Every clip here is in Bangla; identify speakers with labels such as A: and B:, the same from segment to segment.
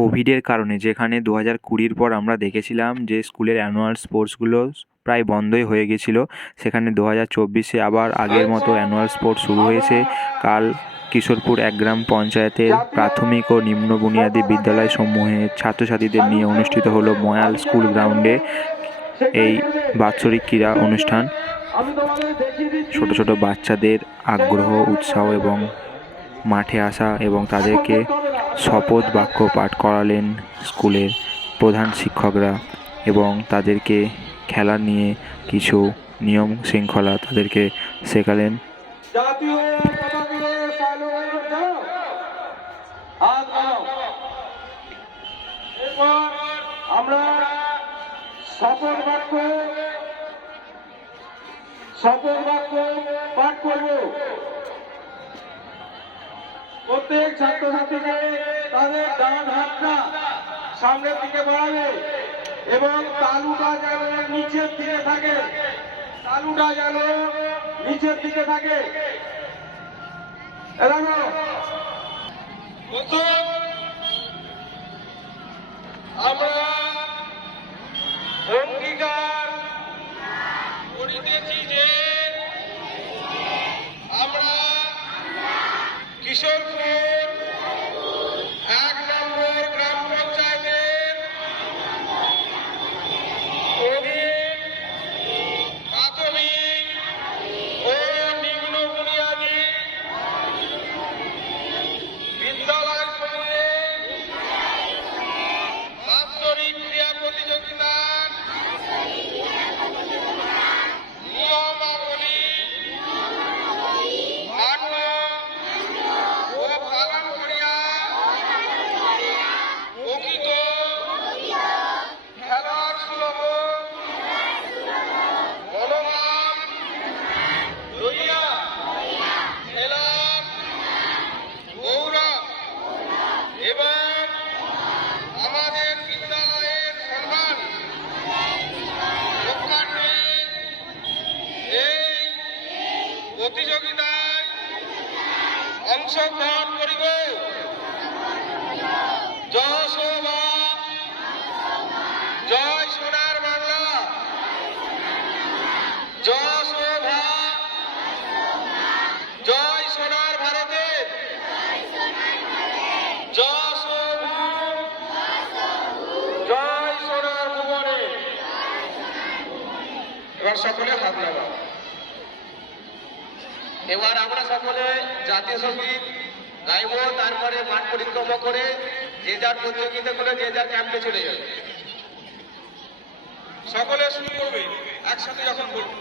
A: কোভিডের কারণে, যেখানে দু হাজার কুড়ির পর আমরা দেখেছিলাম যে স্কুলের অ্যানুয়াল স্পোর্টসগুলো প্রায় বন্ধই হয়ে গেছিল। সেখানে দু হাজার চব্বিশে আবার আগের মতো অ্যানুয়াল স্পোর্টস শুরু হয়েছে। কাল কিশোরপুর এক গ্রাম পঞ্চায়েতের প্রাথমিক ও নিম্ন বুনিয়াদী বিদ্যালয় সমূহের ছাত্রছাত্রীদের নিয়ে অনুষ্ঠিত হলো ময়াল স্কুল গ্রাউন্ডে এই বাৎসরিক ক্রীড়া অনুষ্ঠান। ছোট ছোট বাচ্চাদের আগ্রহ, উৎসাহ এবং মাঠে আসা এবং তাদেরকে শপথ বাক্য পাঠ করালেন স্কুলের প্রধান শিক্ষকরা এবং তাদেরকে খেলা নিয়ে কিছু নিয়ম শৃঙ্খলা তাদেরকে শেখালেন।
B: শপথ বাক্য পাঠ প্রত্যেক ছাত্রছাত্রীকে তাদের ডান হাতটা সামনের দিকে বাড়াবে এবং তালুটা যেন নিচের দিকে থাকে, তালুটা যেন নিচের দিকে থাকে। দেখো। অংশগ্রহণ করিব। জয় শোভা জয় সোনার বাংলা। জয় শোভা জয় সোনার ভারতের জয় জয় সোনার ভুবনে। এবার সকলে হাত লাগা এবার আমরা সকলে জাতীয় সংগীত গাইব, তারপরে মাঠ পরিক্রমা করে যে যার প্রতিযোগিতা করে যে যার ক্যাম্পে চলে যাবে। সকলে শুরু করবে, একসাথে যখন বলব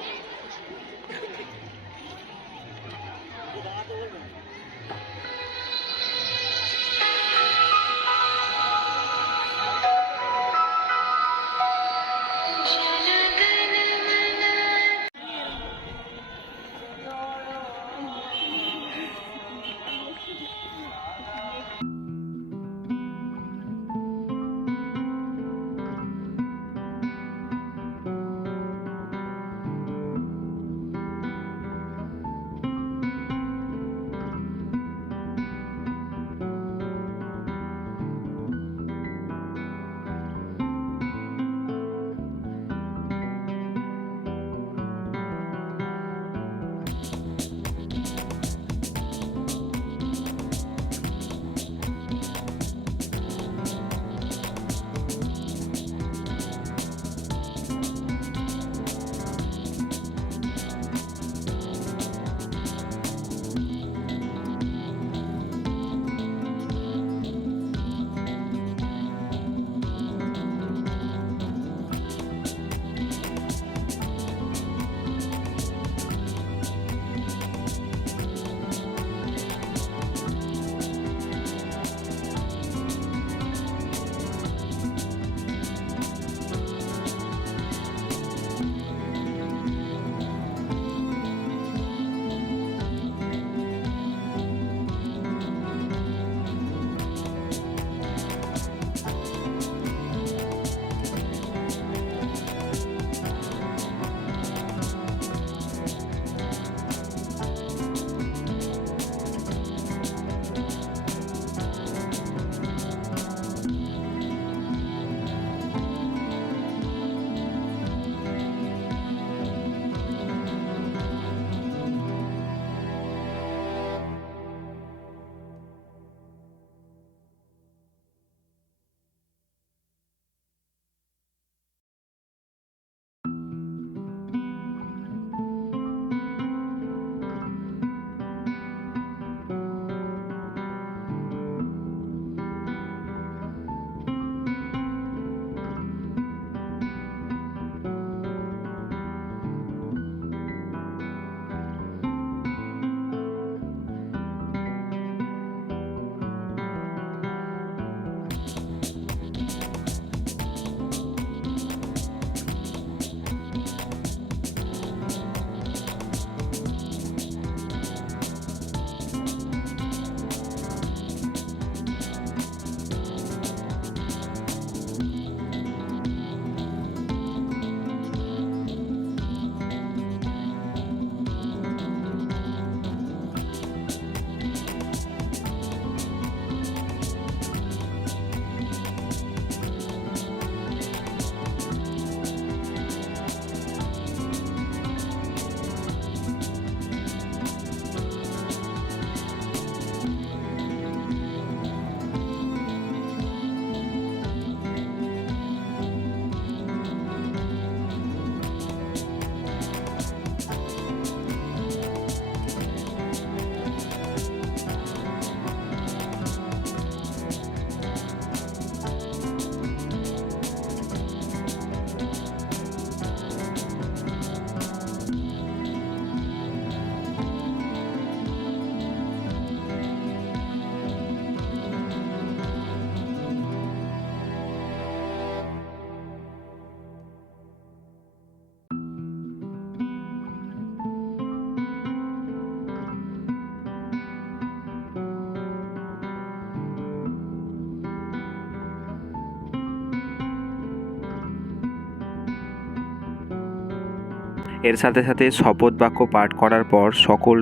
A: এর সাথে সাথে শপথ বাক্য পাঠ করার পর সকল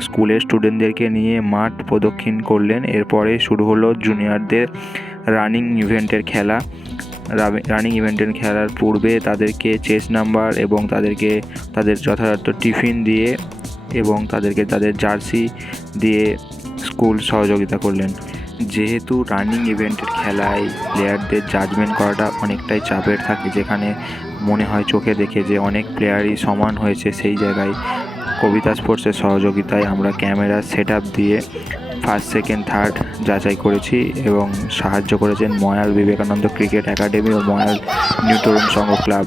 A: স্কুলের স্টুডেন্টদেরকে নিয়ে মাঠ প্রদক্ষিণ করলেন। এরপরে শুরু হলো জুনিয়রদের রানিং ইভেন্টের খেলা। রানিং ইভেন্টের খেলার পূর্বে তাদেরকে চেস নাম্বার এবং তাদেরকে তাদের যথাযথ টিফিন দিয়ে এবং তাদেরকে তাদের জার্সি দিয়ে স্কুল সহযোগিতা করলেন। যেহেতু রানিং ইভেন্টের খেলায় প্লেয়ারদের জাজমেন্ট করাটা অনেকটাই চাপের থাকে, যেখানে মনে হয় চোখে দেখে যে অনেক প্লেয়ারই সমান হয়েছে সেই জায়গায়। কবিতা স্পোর্টসের সহযোগিতায় আমরা ক্যামেরা সেট দিয়ে ফার্স্ট সেকেন্ড থার্ড যাচাই করেছি এবং সাহায্য করেছেন ময়াল বিবেকানন্দ ক্রিকেট একাডেমি ও ময়াল নিউ তরুণ সংঘ ক্লাব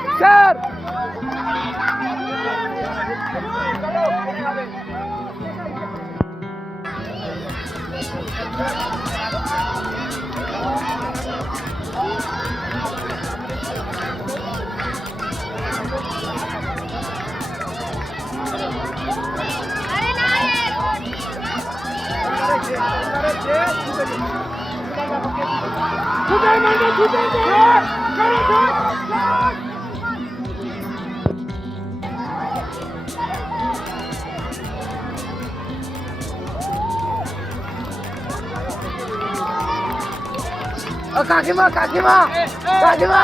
C: চার Today, Monday, today, today! Come on, come on! কাকিমা কাকিমা কাকিমা